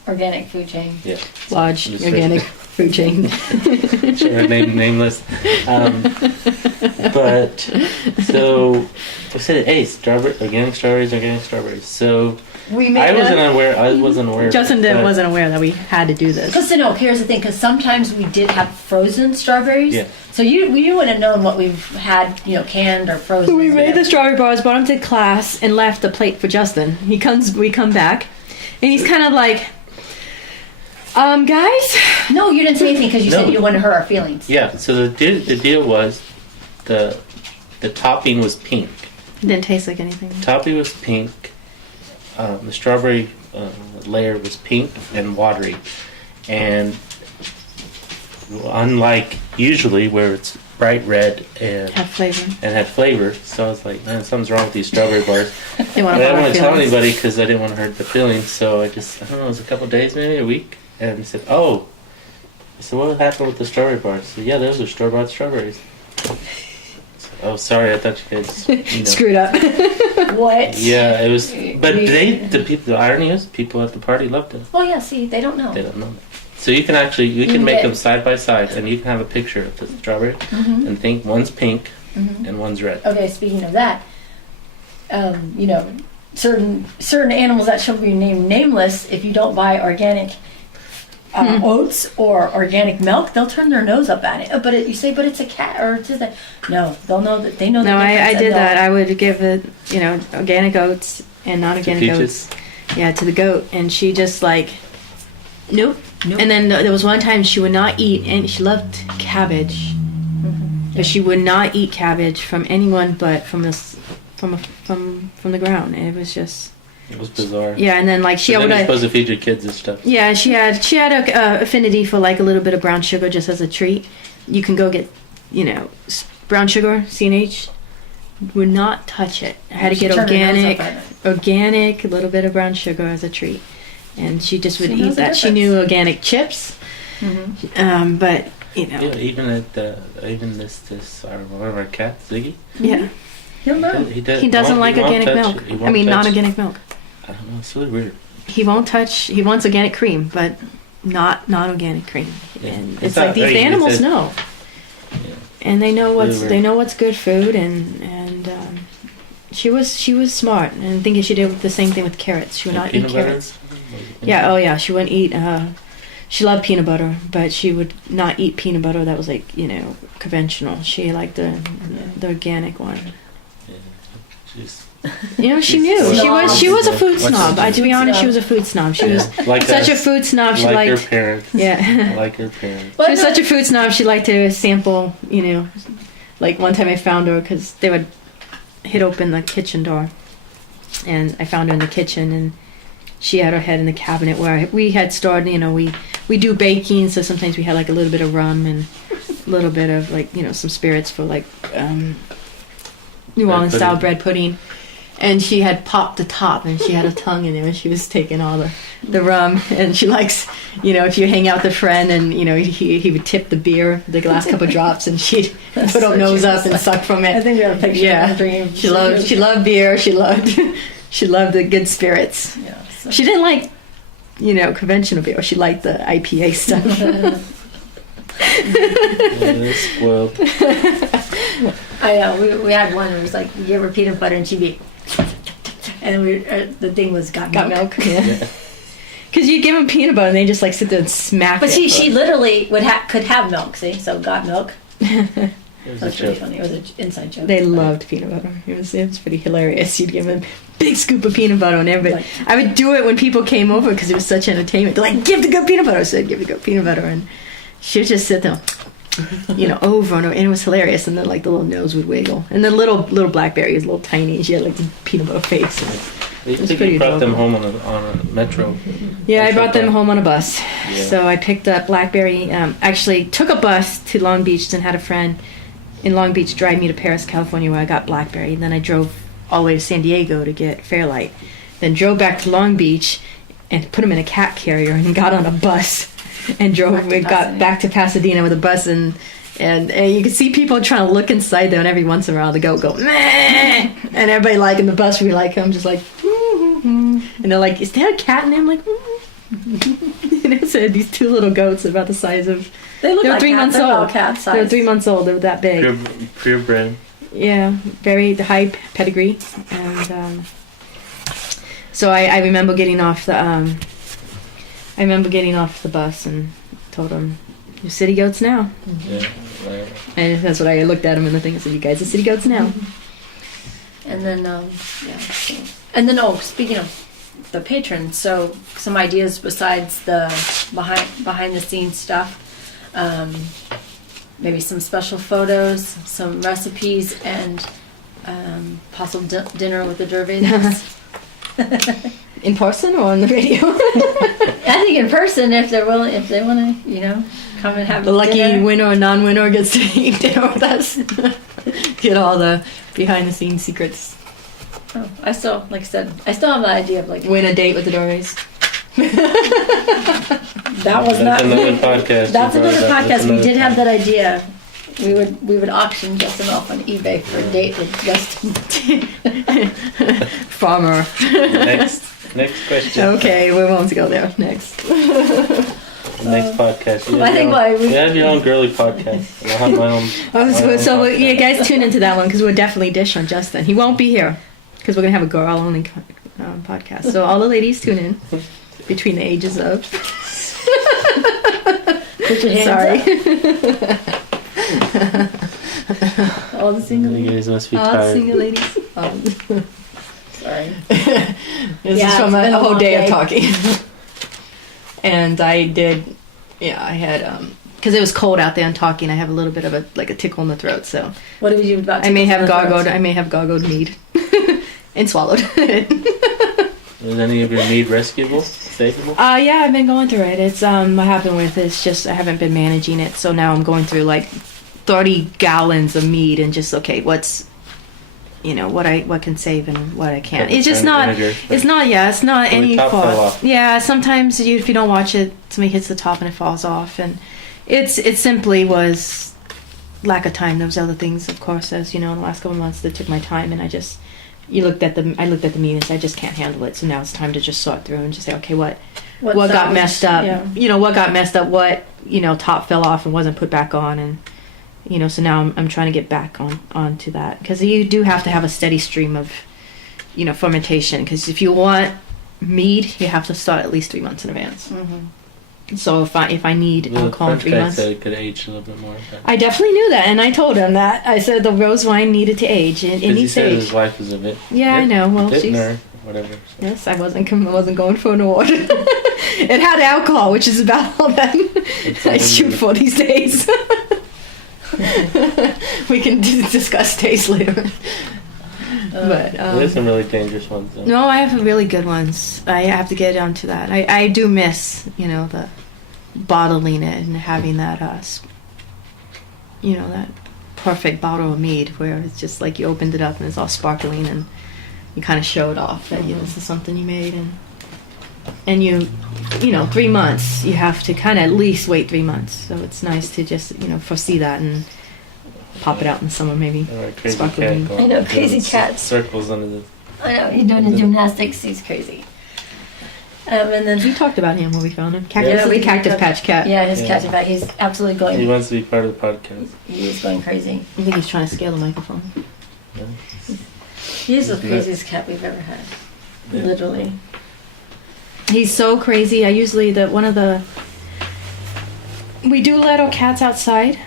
Organic food chain. Yeah. Large Just organic food chain. Should have named nameless. But so I said, hey, organic strawberries. So I wasn't aware. Justin wasn't aware that we had to do this. Because here's the thing. Because sometimes we did have frozen strawberries. Yeah. So you wouldn't have known what we've had, canned or frozen. We made the strawberry bars, brought them to class, and left a plate for Justin. We come back, and he's kind of like, guys? No, you didn't say anything because you said you didn't want to hurt our feelings. Yeah, so the deal was the topping was pink. Didn't taste like anything. Toppy was pink. The strawberry layer was pink and watery. And unlike usually where it's bright red and had flavor, so I was like, man, something's wrong with these strawberry bars. I didn't want to tell anybody because I didn't want to hurt the feelings, so I don't know, it was a couple of days, maybe a week, and I said, I said, what happened with the strawberry bars? I said, yeah, those are store-bought strawberries. Oh, sorry, I thought you guys screwed up. What? Yeah, it was, but the irony is, people at the party loved it. Oh yeah, see, they don't know. They don't know that. So you can make them side by side, and you can have a picture of the strawberry, and think one's pink and one's red. Okay, speaking of that, certain animals that shall be named nameless, if you don't buy organic oats or organic milk, they'll turn their nose up at it. But it's a cat or it's that. No, they'll know that they know. No, I did that. I would give it, organic oats and non-organic oats, to the goat, and she just like, nope. And then there was one time she would not eat, and she loved cabbage, but she would not eat cabbage from anyone but from the ground. And it was just. It was bizarre. Yeah, and then like you're supposed to feed your kids and stuff. Yeah, she had a affinity for like a little bit of brown sugar just as a treat. You can go get, brown sugar, C&H. Would not touch it. I had to get organic, a little bit of brown sugar as a treat, and she just would eat that. She knew organic chips, but Yeah, even this one of our cats, Ziggy. Yeah. He'll know. He doesn't like organic milk. I mean, non-organic milk. I don't know. It's really weird. He won't touch. He wants organic cream, but not non-organic cream. Yeah. And it's like these animals know, and they know what's good food. And she was smart, and I think she did the same thing with carrots. She would not eat carrots. Yeah. Oh yeah. She wouldn't eat. She loved peanut butter, but she would not eat peanut butter that was like conventional. She liked the organic one. She knew. She was a food snob. To be honest, she was a food snob. She was such a food snob. She liked her parents. Yeah. Like her parents. She was such a food snob. She liked to sample. Like one time I found her because they would hit open the kitchen door, and I found her in the kitchen, and she had her head in the cabinet where we had stored. We do baking, so sometimes we had like a little bit of rum and a little bit of like some spirits for like New Orleans style bread pudding. And she had popped the top, and she had a tongue in it, and she was taking all the rum. And she likes, if you hang out with a friend, and he would tip the beer, the last couple of drops, and she'd put her nose up and suck from it. I think we have a picture. Yeah, of dream. She loved beer. She loved the good spirits. Yeah, so. She didn't like, conventional beer. She liked the IPA stuff. They're spoiled. I know. We had one where it was like, you give her peanut butter, and she'd be. And the thing was got milk. Yeah. Because you give them peanut butter and they just like sit there and smack but it. But she literally could have milk. See, so got milk. That's pretty funny. It was an inside joke. They loved peanut butter. It was pretty hilarious. You'd give them a big scoop of peanut butter and everybody. I would do it when people came over because it was such entertainment. They're like, give the good peanut butter. So I'd give the good peanut butter, and she'd just sit there. Over and over, and it was hilarious. And then like the little nose would wiggle, and the little blackberry was a little tiny. She had like the peanut butter face. It was pretty. You brought them home on a metro. Yeah, I brought them home on a bus. Yeah. So I picked up blackberry. Actually, took a bus to Long Beach and had a friend in Long Beach drive me to Paris, California, where I got blackberry. And then I drove all the way to San Diego to get Fairlight. Then drove back to Long Beach and put them in a cat carrier and got on a bus. And got back to Pasadena with a bus, and you could see people trying to look inside there, and every once in a while the goat go meh, and everybody like in the bus we like I'm just like and they're like, is there a cat in there? I'm like so these two little goats about the size of they were like 3 months old. Cat size. They were 3 months old. They were that big. Purebred. Yeah, very high pedigree, and so I remember getting off the. I remember getting off the bus and told them, "You're city goats now." Yeah, right. And that's what I looked at them in the thing and said, "You guys are city goats now." And then, and then, speaking of the patrons, so some ideas besides the behind the scenes stuff, maybe some special photos, some recipes, and possible dinner with the Dervaes. In person or on the radio? I think in person, if they want to, come and have The lucky dinner. winner or non-winner gets to eat dinner with us. Get all the behind-the-scenes secrets. Oh, I still, like I said, I still have the idea of like Win a date with the Dervaes. that was That's not. another podcast. That's another That's podcast. We another did have time. that idea. We would auction Justin off on eBay for a date with Justin. Farmer. Next question. Okay, we won't go there. Next. Next podcast. I think you have your own girly podcast. And I'll have my own. You guys tune into that one because we'll definitely dish on Justin. He won't be here because we're gonna have a girl-only podcast. So all the ladies tune in between the ages of. Put your hands Sorry. up. All the single You ladies. guys must be All the tired. single ladies. Sorry. This is Yeah, from it's been a a whole long day day. of talking. And I did, I had, because it was cold out there and talking, I have a little bit of a tickle in the throat, so What did we do about? I may have tickles in the gargled mead and swallowed it. Is any of your mead rescuable? Savable? Yeah, I've been going through it. It's, what happened with it's just, I haven't been managing it, so now I'm going through 30 gallons of mead and just, okay, what's, what can save and what I can't. It's just not, it's not any top fell fault. off. Yeah, sometimes if you don't watch it, somebody hits the top and it falls off. And it simply was lack of time. There was other things, of course, as in the last couple of months that took my time. And I looked at the meat and said, I just can't handle it. So now it's time to just sort through and just say, okay, what got messed up? Yeah. What got messed up? What, top fell off and wasn't put back on. And, so now I'm trying to get back onto that because you do have to have a steady stream of, fermentation. Because if you want mead, you have to start at least 3 months in advance. Mm-hmm. So if I need alcohol in 3 months, said it could age a little bit more. I definitely knew that, and I told him that. I said the rose wine needed to age. It He needs to said age. his wife was a bit. Yeah, I know. Well, she's. Or whatever. So. Yes, I wasn't going for an award. It had alcohol, which is about all that I shoot for these days. We can discuss taste later. But There's some really dangerous ones. Though. no, I have really good ones. I have to get onto that. I do miss, the bottling it and having that, that perfect bottle of mead where it's just like you opened it up and it's all sparkling and you kind of showed off that this is something you made and you 3 months you have to kind of at least wait 3 months. So it's nice to just foresee that and pop it out in summer maybe. Crazy Sparkling. cat I know, crazy cat. Circles under the. I know, he's doing his gymnastics. He's crazy. And then We talked about him when we found him. we Cactus talked- Patch Cat. yeah, his Yeah. cat's back. He's absolutely He going. wants to be part of the podcast. He is going crazy. I think he's trying to scale the microphone. Yeah. He is the He's craziest cat we've ever had. Yeah. Literally. He's so crazy. I usually we do let our cats outside,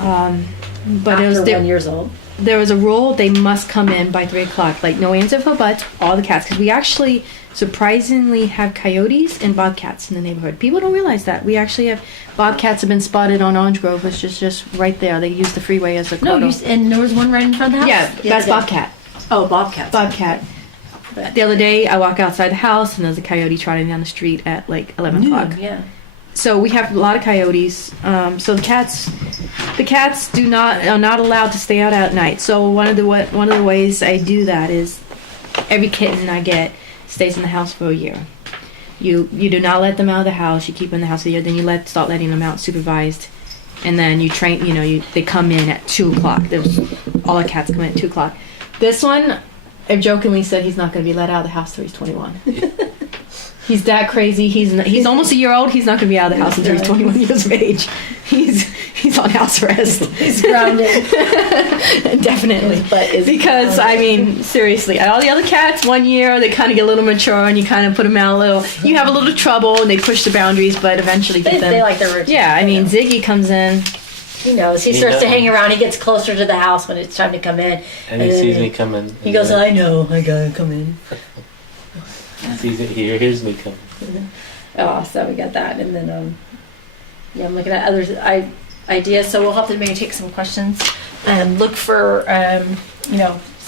but After 1 year old. there was a rule they must come in by 3:00. Like no ands, if, or buts. All the cats, because we actually surprisingly have coyotes and bobcats in the neighborhood. People don't realize that we actually have bobcats have been spotted on Orange Grove. It's just right there. They use the freeway as a No, corridor. and there was one right in front of the house. Yeah, the that's other day. bobcat. Oh, bobcat. Bobcat. But- The other day, I walk outside the house and there's a coyote trotting down the street at 11 o'clock. Yeah. So we have a lot of coyotes. So the cats are not allowed to stay out at night. So one of the ways I do that is every kitten I get stays in the house for a year. You do not let them out of the house. You keep them in the house a year. Then you start letting them out supervised, and then you train. They come in at 2:00. All the cats come in at 2:00. This one, I've jokingly said he's not going to be let out of the house till he's 21. He's that crazy. He's almost a year old. He's not going to be out of the house until he's 21 years of age. He's on house arrest. He's grounded. Definitely. But Because, seriously, all the other cats, 1 year, they kind of get a little mature and you kind of put them out a little. You have a little trouble and they push the boundaries, but eventually get them. They like their routine. Yeah, Ziggy comes in. He knows. He starts to hang around. He gets closer to the house when it's time to come in. And he sees me coming. He goes, I know. I gotta come in. He hears me coming. Oh, so we got that. And then, I'm looking at other ideas. So we'll have to maybe take some questions and look for,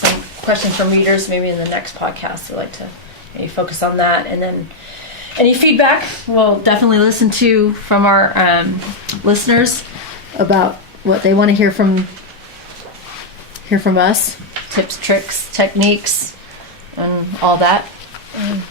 some questions from readers. Maybe in the next podcast, we'd like to maybe focus on that. And then any feedback, we'll definitely listen to from our listeners about what they want to hear from us. Tips, tricks, techniques, and all that.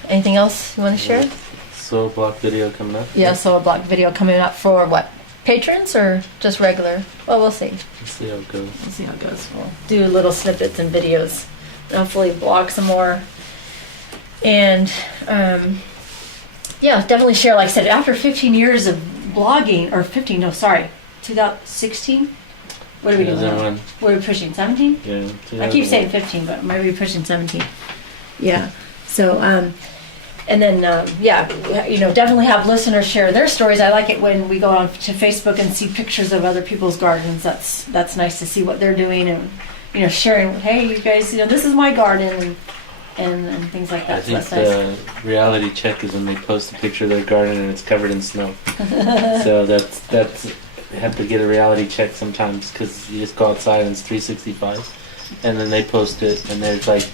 Anything else you want to share? So block video coming up. Yeah, so a block video coming up for what? Patrons or just regular? Well, we'll see. We'll see how it goes. We'll see how it goes. We'll do little snippets and videos. Hopefully blog some more. And yeah, definitely share. Like I said, after 15 years of blogging, or 2016? What are we doing now? What are we pushing? 17? Yeah. I keep saying 15, but might be pushing 17. Yeah. So, and then, definitely have listeners share their stories. I like it when we go on to Facebook and see pictures of other people's gardens. That's nice to see what they're doing and, sharing, hey, you guys, this is my garden and things like that. I think so that's the reality check is when they post a picture of their garden and it's covered in snow. So that's they have to get a reality check sometimes because you just go outside and it's 365, and then they post it and there's like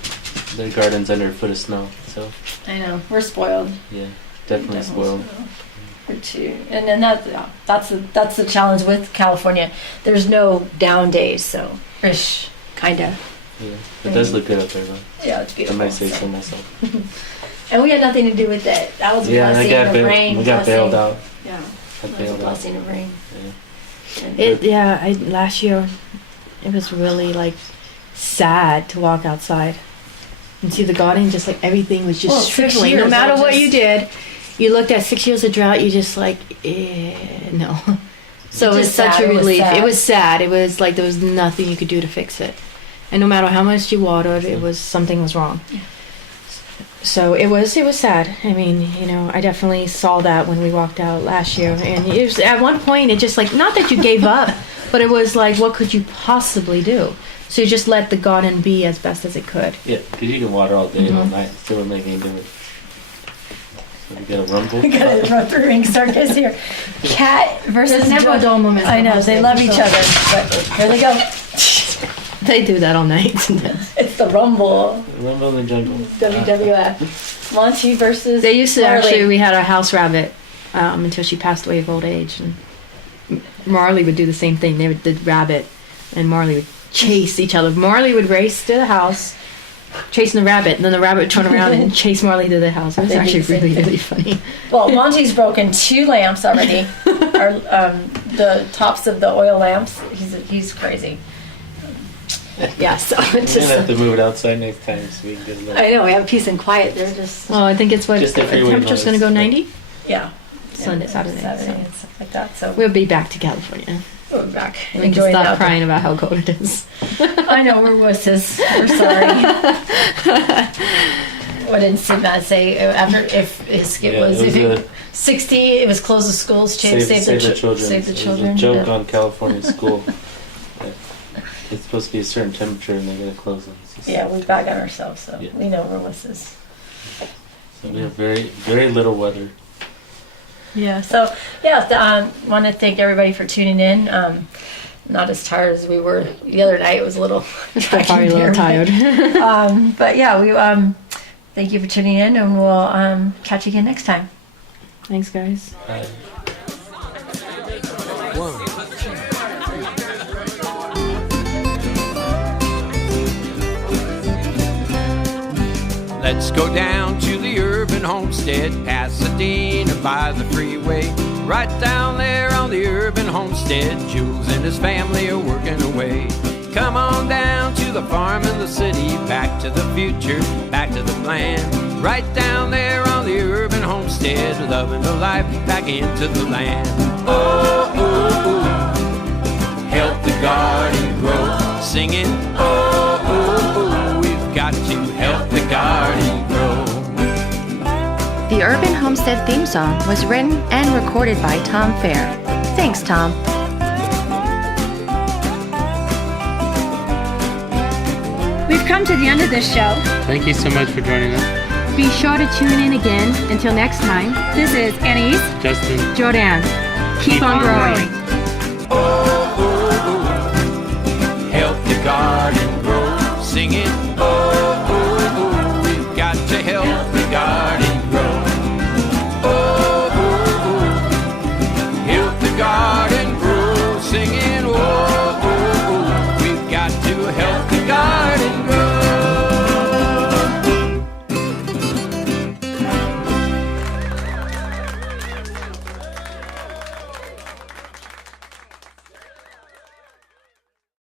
their garden's under a foot of snow. So I know we're spoiled. Yeah, definitely spoiled. We're too, and then that's the challenge with California. There's no down days, so ish, kinda. Yeah, it does look good up there though. Yeah, it's beautiful. I might say so myself. And we had nothing to do with it. That was a blessing of rain. We got bailed out. Yeah, that was a blessing of rain. Yeah. Last year, it was really like sad to walk outside and see the garden. Just like everything was just trickling. No matter what you did, you looked at 6 years of drought. You just like, no. So it was such a relief. It was sad. It was like there was nothing you could do to fix it. And no matter how much you watered, something was wrong. Yeah. So it was sad. I mean, I definitely saw that when we walked out last year. And it was, at one point, it just like, not that you gave up, but it was like, what could you possibly do? So you just let the garden be as best as it could. Yeah, because you can water all day and all night. Still wouldn't make any difference. So we got a rumble. We got a rumbling circus here. Cat versus There's never a dull moment. I know, they love each other. But here they go. They do that all night. It's the Rumble. Rumble in the jungle. WWF. Monty versus They used to Marley. we had our house rabbit until she passed away of old age. And Marley would do the same thing. They would the rabbit and Marley would chase each other. Marley would race to the house, chasing the rabbit, and then the rabbit would turn around and chase Marley to the house. It was actually really, really funny. Well, Monty's broken 2 lamps already. The tops of the oil lamps. He's crazy. Yeah, so it's We're just. gonna have to move it outside next time so we can get a little. I know, we have peace and quiet. They're just. Well, I think it's what Just the the freeway temperature's going to go noise. 90. Yeah. Saturday. and stuff like that. So We'll be back to California. we're back. We can Enjoying stop that. crying about how cold it is. I know, we're wusses. We're sorry. What did Matt say? After if it was 60, it was close the schools. Save the children. Save the It children. was a joke on California school. It's supposed to be a certain temperature and they're going to close them. Yeah, we bag on ourselves, so Yeah. we know we're wusses. So we have very, very little weather. Yeah. So want to thank everybody for tuning in. Not as tired as we were the other night. It was a little. Still probably a little tired. But yeah, we thank you for tuning in, and we'll catch you again next time. Thanks, guys. Let's go down to the Urban Homestead, Pasadena by the freeway. Right down there on the Urban Homestead, Jules and his family are working away. Come on down to the farm in the city, back to the future, back to the plan. Right down there on the Urban Homestead, loving the life back into the land. Oh, oh, oh, help the garden grow, singing, oh, oh, oh, we've got to help the garden grow. The Urban Homestead theme song was written and recorded by Tom Fair. Thanks, Tom. We've come to the end of this show. Thank you so much for joining us. Be sure to tune in again. Until next time, This is Anais. Justin. Jordanne. Keep on growing. Oh,